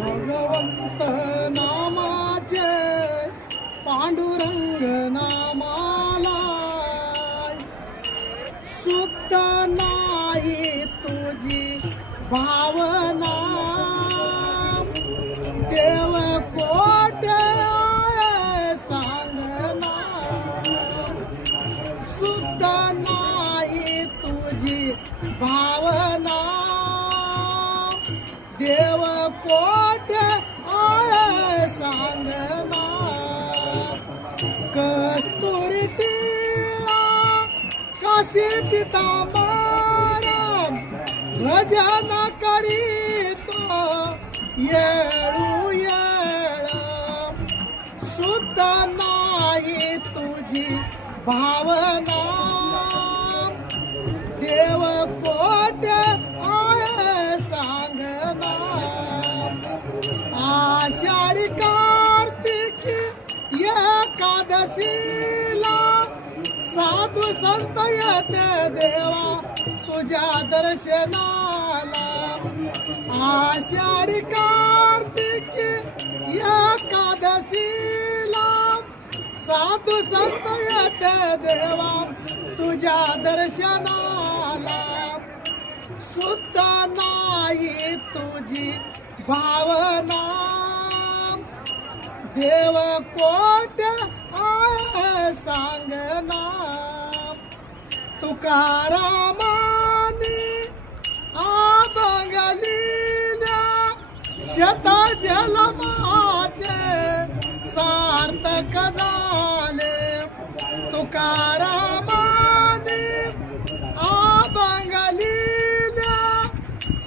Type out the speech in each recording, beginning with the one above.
भगवंत नामाचे पांडुरंग नामाला सुप्त नाही तुझी भावना. देव कोट सांगना सुद्ध नाही तुझी भावना. देव कोट आय सांगना कस्तुरी टिळा पिता पितांबर भजन करीतो येळू येळ सुद्ध नाही तुझी भावना. एकादशीला साधू संत येते देवा तुझ्या दर्शनाला. आषाढी कार्तिक एकादशीला. साधू संत येते देवा तुझ्या दर्शनाला. शुद्ध नाही तुझी भावना. देव कोट्या तुकारामानी आबंगलील्या शता जलमाचे सार्थक झाले. तुकारामानी आबंगलील्या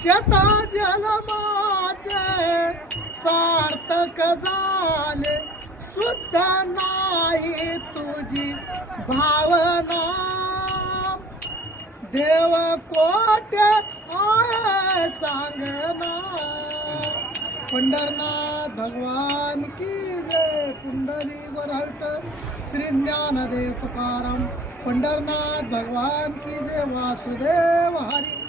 शता जलमाचे सार्थक झाले. सुद्धा नाही तुझी भावना. देव कोट्या आय सांगना पंढरनाथ भगवान की जय पुंडली वरहट. श्री ज्ञानदेव तुकाराम. पंढरनाथ भगवान की जय वासुदेव हरी.